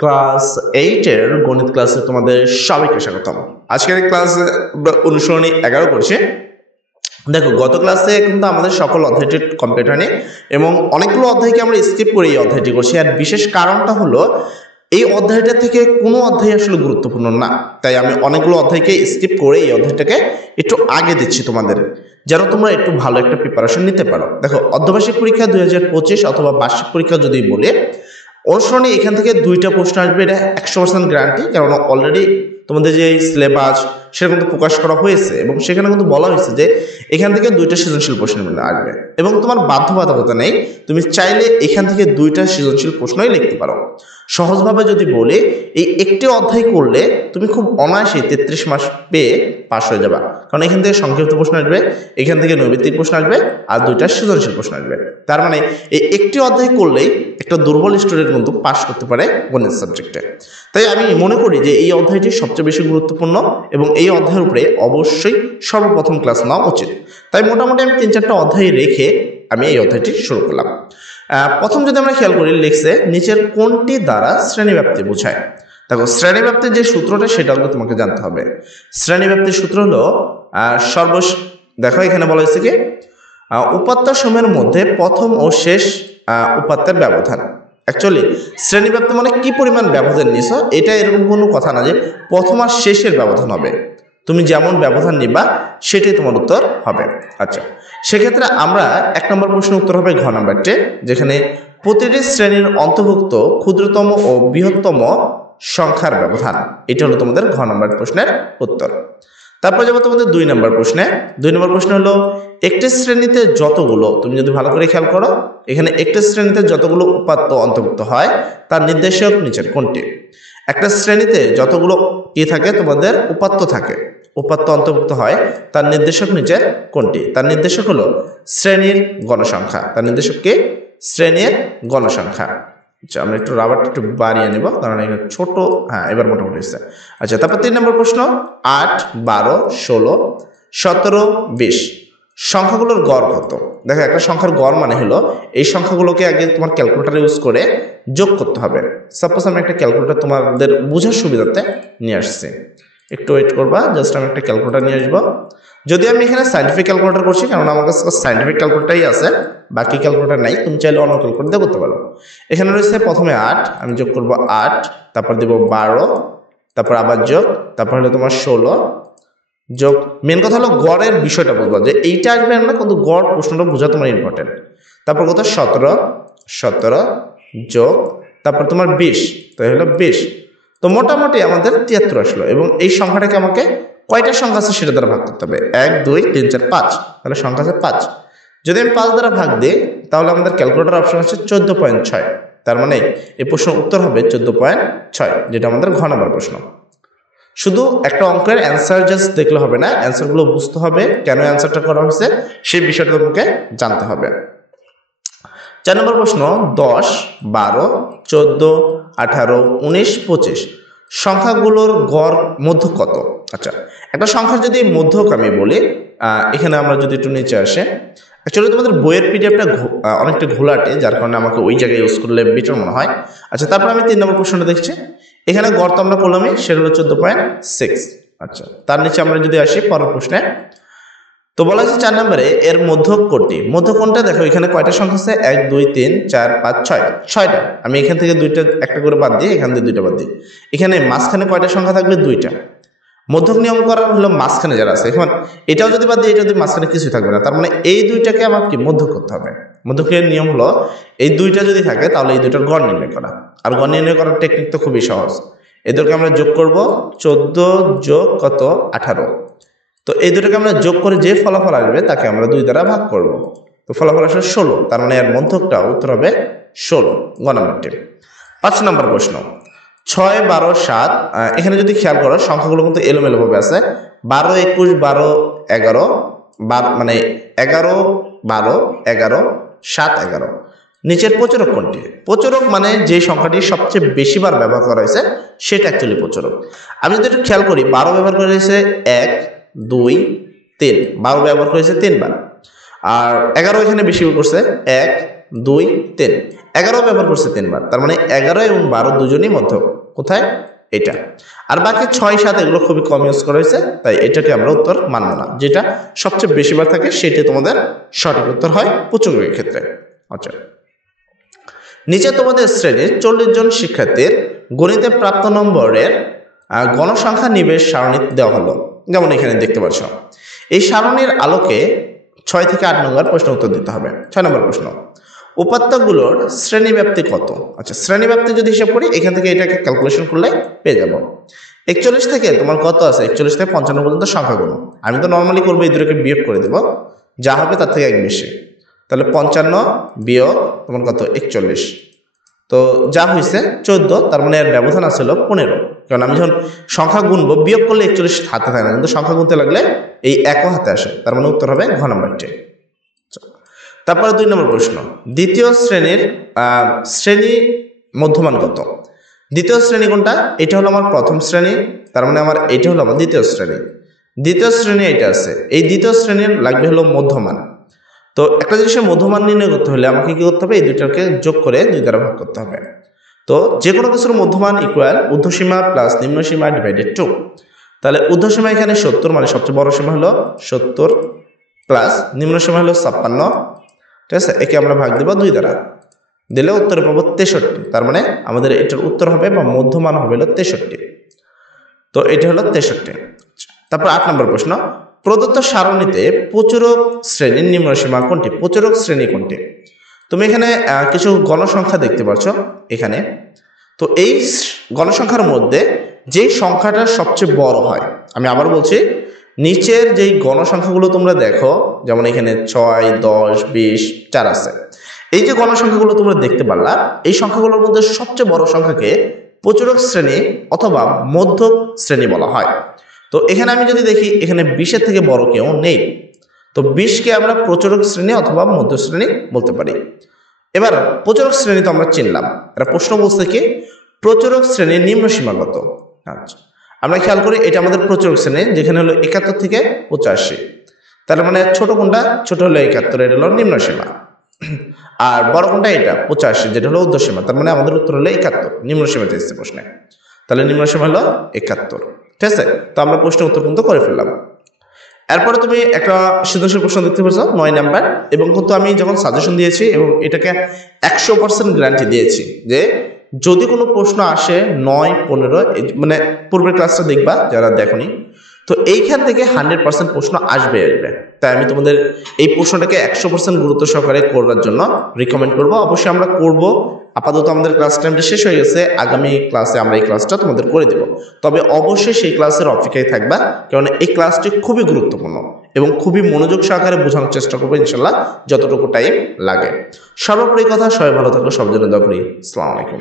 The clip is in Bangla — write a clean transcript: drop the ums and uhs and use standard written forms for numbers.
ক্লাস 8 এর গণিত ক্লাসে তোমাদের সবাইকে স্বাগতম। আজকের ক্লাস অনুসরণী 11 করছি। দেখো, গত ক্লাসে কিন্তু আমাদের সকল অধ্যায়টি কমপ্লিট হয়নি এবং অনেকগুলো অধ্যায়কে আমরা স্কিপ করে এই অধ্যায়টি করছি। আর বিশেষ কারণটা হলো এই অধ্যায়টা থেকে কোনো অধ্যায় আসলে গুরুত্বপূর্ণ না, তাই আমি অনেকগুলো অধ্যায়কে স্কিপ করে এই অধ্যায়টাকে একটু আগে দিচ্ছি তোমাদের, যেন তোমরা একটু ভালো একটা প্রিপারেশন নিতে পারো। দেখো, অর্ধবার্ষিক পরীক্ষা 2025 অথবা বার্ষিক পরীক্ষা যদি বলে অনুসরণে এখান থেকে দুইটা প্রশ্ন আসবে, এটা 100% গ্যারান্টি, কারণ অলরেডি তোমাদের যে সিলেবাস সেটা কিন্তু প্রকাশ করা হয়েছে এবং সেখানে কিন্তু বলা হয়েছে যে এখান থেকে দুইটা সৃজনশীল প্রশ্ন আসবে এবং তোমার বাধ্যবাধকতা নেই, তুমি চাইলে এখান থেকে দুইটা সৃজনশীল প্রশ্নই লিখতে পারো। সহজভাবে যদি বলি, এই একটি অধ্যায় করলে তুমি খুব অনায়াসে 33 মাস পেয়ে পাশ হয়ে যাবা, কারণ এখান থেকে সংক্ষিপ্ত প্রশ্ন আসবে, এখান থেকে নৈমিত্তিক প্রশ্ন আসবে আর দুইটা সৃজনশীল প্রশ্ন আসবে। তার মানে এই একটি অধ্যায় করলেই একটা দুর্বল স্টুডেন্ট কিন্তু পাশ করতে পারে গণিত সাবজেক্টে। তাই আমি মনে করি যে এই অধ্যায়টি সবচেয়ে বেশি গুরুত্বপূর্ণ এবং এই অধ্যায়ের উপরে অবশ্যই সর্বপ্রথম ক্লাস নেওয়া উচিত। তাই মোটামুটি আমি 3-4টা অধ্যায় রেখে আমি এই অধ্যায়টি শুরু করলাম। প্রথম যদি আমরা খেয়াল করি, লিখছে নিচের কোনটি দ্বারা শ্রেণীব্যাপ্তি বোঝায়। দেখো, শ্রেণীব্যাপ্তির যে সূত্রটা সেটা হলো তোমাকে জানতে হবে। শ্রেণীব্যাপ্তির সূত্র হলো দেখো এখানে বলা হয়েছে কি, উপাত্ত সমূহের মধ্যে প্রথম ও শেষ উপাত্তের ব্যবধান। অ্যাকচুয়ালি শ্রেণীব্যাপ্তি মানে কি পরিমাণ ব্যবধান নিছ, এটা এরকম কোনো কথা না যে প্রথম আর শেষের ব্যবধান হবে। তুমি যেমন ব্যবধান নিবা সেটাই তোমার উত্তর হবে। আচ্ছা, সেক্ষেত্রে আমরা 1 নম্বর প্রশ্নের উত্তর হবে ঘ নাম্বারটি, যেখানে প্রতিটি শ্রেণীর অন্তর্ভুক্ত ক্ষুদ্রতম ও বৃহত্তম সংখ্যার ব্যবধান। এটা হলো তোমাদের ঘ নম্বর প্রশ্নের উত্তর। তারপর যাবো তোমাদের 2 নম্বর প্রশ্নে। 2 নম্বর প্রশ্ন হলো একটি শ্রেণীতে যতগুলো, তুমি যদি ভালো করে খেয়াল করো, এখানে একটি শ্রেণীতে যতগুলো উপাত্ত অন্তর্ভুক্ত হয় তার নির্দেশক নিচের কোনটি। একটা শ্রেণীতে যতগুলো কি থাকে, তোমাদের উপাত্ত থাকে, উপাত্ত অন্তর্ভুক্ত হয় তার নির্দেশক নিচের কোনটি। তার নির্দেশক হলো শ্রেণীর গণসংখ্যা। তার নির্দেশক কি? শ্রেণীর গণসংখ্যা। আচ্ছা, আমরা একটু রাবারটা একটু বাড়িয়ে নেব, কারণ এটা ছোট। হ্যাঁ, এবার মোটামুটি হচ্ছে। আচ্ছা, তারপর 3 নম্বর প্রশ্ন, 8, 12, 16, 17, 20 সংখ্যাগুলোর গড় কত? দেখো, একটা সংখ্যার গড় মানে হলো এই সংখ্যাগুলোকে আগে তোমার ক্যালকুলেটর ইউজ করে যোগ করতে হবে। সাপোজ আমি একটা ক্যালকুলেটর তোমাদের বোঝার সুবিধাতে নিয়ে আসছি, একটু ওয়েট করবা, জাস্ট আমি একটা ক্যালকুলেটর নিয়ে আসবো। যদি আমি এখানে সাইন্টিফিক ক্যালকুলেটর করছি, কারণ আমার কাছে সাইন্টিফিক ক্যালকুলেটরই আছে, বাকি ক্যালকুলেটর নাই, তুমি চাইলে অন্য ক্যালকুলেটর দিয়ে করতে পারো। এখানে রয়েছে প্রথমে 8, আমি যোগ করব 8, তারপর দেব 12, তারপর আবার যোগ, তারপর হলো তোমার 16 যোগ। মেন কথা হলো গড়ের বিষয়টা বুঝবো, যে এইটা আসবে না, কিন্তু গড় প্রশ্নটা বোঝা তোমার ইম্পর্টেন্ট। তারপর কত? 17 যোগ, তারপর তোমার 20, তাই হলো 20। তো মোটামুটি আমাদের 73 আসলো এবং এই সংখ্যাটাকে আমাকে কয়টা সংখ্যা আছে সেটা দ্বারা ভাগ করতে হবে। 1, 2, 3, 4, 5, তাহলে সংখ্যা আছে 5। যদি আমি 5 দ্বারা ভাগ দিই, তাহলে আমাদের ক্যালকুলেটর অপশন আছে 14.6। তার মানে এই প্রশ্নের উত্তর হবে 14.6, যেটা আমাদের ঘ নম্বর প্রশ্ন। শুধু একটা অঙ্কের অ্যান্সার জাস্ট দেখলে হবে না, অ্যান্সারগুলো বুঝতে হবে, কেন অ্যান্সারটা করা হয়েছে সেই বিষয়টা তোমাকে জানতে হবে। 4 নম্বর প্রশ্ন, 10, 12, 14, 18, 19, 25 সংখ্যাগুলোর গড় মধ্য কত? আচ্ছা, একটা সংখ্যার যদি মধ্যক আমি বলি, এখানে আমরা যদি একটু নিচে আসে, অ্যাকচুয়ালি তোমাদের বইয়ের পিডিএফটা অনেকটা ঘোলাটে, যার কারণে আমাকে ওই জায়গায় ইউজ করলে বেটার মনে হয়। আচ্ছা, তারপর আমি 3 নম্বর প্রশ্নটা দেখছি, এখানে গড় তো আমরা করলামই, সেটা হলো 14.6। আচ্ছা, তার নিচে আমরা যদি আসি পরের প্রশ্নে, তো বলা হয়েছে 4 নম্বরে এর মধ্যক কোনটি? মধ্য কোনটা? দেখো, এখানে কয়টা সংখ্যা আছে? 1, 2, 3, 4, 5, 6, 6টা। আমি এখান থেকে দুইটা একটা করে বাদ দিই, এখান থেকে দুইটা বাদ দিই। এখানে মাঝখানে কয়টা সংখ্যা থাকবে? 2টা। মধ্যক নিয়ম করার হলো মাঝখানে যারা আছে, এখন এটাও যদি বাদ দিই, এটা যদি মাঝখানে কিছু থাকবে না, তার মানে এই দুইটাকে আমার কি মধ্যক করতে হবে। মধ্যকের নিয়ম হলো এই দুইটা যদি থাকে তাহলে এই দুইটার গড় নির্ণয় করা, আর গড় নির্ণয় করার টেকনিক তো খুবই সহজ। এদেরকে আমরা যোগ করব, 14 যোগ কত? 18। তো এই দুটোকে আমরা যোগ করে যে ফলাফল আসবে তাকে আমরা 2 দ্বারা ভাগ করব। তো ফলাফল আসলে 16, তার মানে এর মধ্যকটা উত্তর হবে 16, গ নম্বরটি। 5 নম্বর প্রশ্ন, 6, 12, 7 এখানে যদি খেয়াল করো সংখ্যাগুলো কিন্তু এলোমেলো ভাবে আছে। 12, 21, 12, 11, মানে 11, 12, 11, 7, 11 নিচের প্রচুরক কোনটি? প্রচুরক মানে যে সংখ্যাটি সবচেয়ে বেশি বার ব্যবহার করা হয়েছে সেটা অ্যাকচুয়ালি প্রচুরক। আমি যদি একটু খেয়াল করি, 12 ব্যবহার করা হয়েছে 1, 2, 3, 12 ব্যবহার করেছে 3 বার। আর 11 এখানে বেশি করছে 1, 2, 3। 11 ব্যবহার করছে 3 বার, তার মানে 11 এবং 12 দুজনই মধ্য। কোথায়? এটা। আর বাকি 6, 7 এগুলো খুবই কম ইউজ করা হয়েছে, তাই এটাকে আমরা উত্তর মানব না। যেটা সবচেয়ে বেশিবার থাকে সেটাই তোমাদের সঠিক উত্তর হয় পুচকের ক্ষেত্রে। আচ্ছা, নিচে তোমাদের শ্রেণীর 40 জন শিক্ষার্থীর গণিতে প্রাপ্ত নম্বরের গণসংখ্যা নিবেশ সারণী দেওয়া হলো। যেমন এখানে দেখতে পাচ্ছ, এই সারণীর আলোকে 6 থেকে 8 নম্বর প্রশ্ন উত্তর দিতে হবে। 6 নম্বর প্রশ্ন, উপাত্তগুলোর শ্রেণীব্যাপ্তি কত? আচ্ছা, শ্রেণীব্যাপ্তি যদি হিসাব করি এখান থেকে এটাকে ক্যালকুলেশন করলে পেয়ে যাব। 41 থেকে তোমার কত আছে? 41 থেকে 55 পর্যন্ত সংখ্যা গুণ। আমি তো নর্মালি করবো, এই দুটোকে বিয়োগ করে দেব, যা হবে তার থেকে 1 বেশি। তাহলে 55 বিয়োগ তোমার কত? 41। তো যা হয়েছে 14, তার মানে এর ব্যবধান আসছিল 15। কারণ আমি যখন সংখ্যা গুনবো, বিয়োগ করলে 41 হাতে থাকে না, কিন্তু সংখ্যা গুনতে লাগলে এই 1 হাতে আসে, তার মানে উত্তর হবে ঘ নম্বরটি। তারপরে 2 নম্বর প্রশ্ন, দ্বিতীয় শ্রেণীর শ্রেণী মধ্যমান কত? দ্বিতীয় শ্রেণী কোনটা? এটা হলো আমার প্রথম শ্রেণী, তার মানে আমার এটা হলো আমার দ্বিতীয় শ্রেণী। দ্বিতীয় শ্রেণী এটা আছে, এই দ্বিতীয় শ্রেণীর লাগবে হলো মধ্যমান। তো একটা জিনিসের মধ্যমান নির্ণয় করতে হলে আমাকে কি করতে হবে? এই দুইটাকে যোগ করে 2 দ্বারা ভাগ করতে হবে। তো যে কোনো কিছুর মধ্যমান ইকুয়াল ঊর্ধ্বসীমা প্লাস নিম্নসীমা ডিভাইডেড 2। তাহলে ঊর্ধ্বসীমা এখানে 70, মানে সবচেয়ে বড় সীমা হলো 70, প্লাস নিম্নসীমা হলো 56। ঠিক আছে, একে আমরা ভাগ দেব 2 দ্বারা, দিলে উত্তরে পাবো 63। তার মানে আমাদের এটার উত্তর হবে বা মধ্যমান হবে হলো 63। তো এটা হলো 63। তারপর 8 নম্বর প্রশ্ন, প্রদত্ত সারণীতে প্রচুরক শ্রেণীর নিম্নসীমা কোনটি? প্রচুরক শ্রেণী কোনটি? তুমি এখানে কিছু গণসংখ্যা দেখতে পাচ্ছ এখানে। তো এই গণসংখ্যার মধ্যে যেই সংখ্যাটা সবচেয়ে বড় হয়, আমি আবার বলছি, নিচের যেই গণসংখ্যাগুলো তোমরা দেখো, যেমন এখানে 6, 10, 20, 4 আছে, এই যে গণসংখ্যাগুলো তোমরা দেখতে পারলা, এই সংখ্যাগুলোর মধ্যে সবচেয়ে বড় সংখ্যাকে প্রচুরক শ্রেণী অথবা মধ্যক শ্রেণী বলা হয়। তো এখানে আমি যদি দেখি, এখানে 20-এর থেকে বড় কেউ নেই, তো 20কে আমরা প্রচুরক শ্রেণী অথবা মধ্য শ্রেণী বলতে পারি। এবার প্রচুরক শ্রেণী তো আমরা চিনলাম, এটা প্রশ্ন বলছে কি প্রচুরক শ্রেণীর নিম্নসীমা কত? আচ্ছা, আমরা খেয়াল করি এটা আমাদের প্রচুরক শ্রেণী, যেখানে হলো 71 থেকে 85। তার মানে ছোট কোনটা? ছোট হলো 71, এটা হলো নিম্নসীমা। আর বড় কোনটা? এটা 85, যেটা হলো ঊর্ধ্বসীমা। তার মানে আমাদের উত্তর হলো 71, নিম্নসীমাতে এসেছে প্রশ্নে। তাহলে নিম্নসীমা হলো 71। ঠিক আছে, তো আমরা প্রশ্নের উত্তর কিন্তু করে ফেললাম। এরপরে তুমি একটা সৃজনশীল প্রশ্ন দেখতে পাচ্ছ 9 নাম্বার, এবং কিন্তু আমি যখন সাজেশন দিয়েছি এবং এটাকে 100% গ্যারান্টি দিয়েছি যে যদি কোনো প্রশ্ন আসে 9, 15, মানে পূর্বের ক্লাসটা দেখবা যারা দেখোনি, তো এইখান থেকে 100% প্রশ্ন আসবে। তাই আমি তোমাদের এই প্রশ্নটাকে 100% গুরুত্ব সহকারে করবার জন্য রিকমেন্ড করব। অবশ্যই আমরা করব, আপাতত আমাদের ক্লাস টাইমটা শেষ হয়ে গেছে, আগামী ক্লাসে আমরা এই ক্লাসটা তোমাদের করে দেব। তবে অবশ্যই সেই ক্লাসের অপেক্ষায় থাকবা, কারণ এই ক্লাসটি খুবই গুরুত্বপূর্ণ এবং খুবই মনোযোগ সহকারে বোঝানোর চেষ্টা করবো ইনশাল্লাহ, যতটুকু টাইম লাগে। সর্বোপরি কথা, সবাই ভালো থাকো, সব জন্য দোয়া করি। আসসালামু আলাইকুম।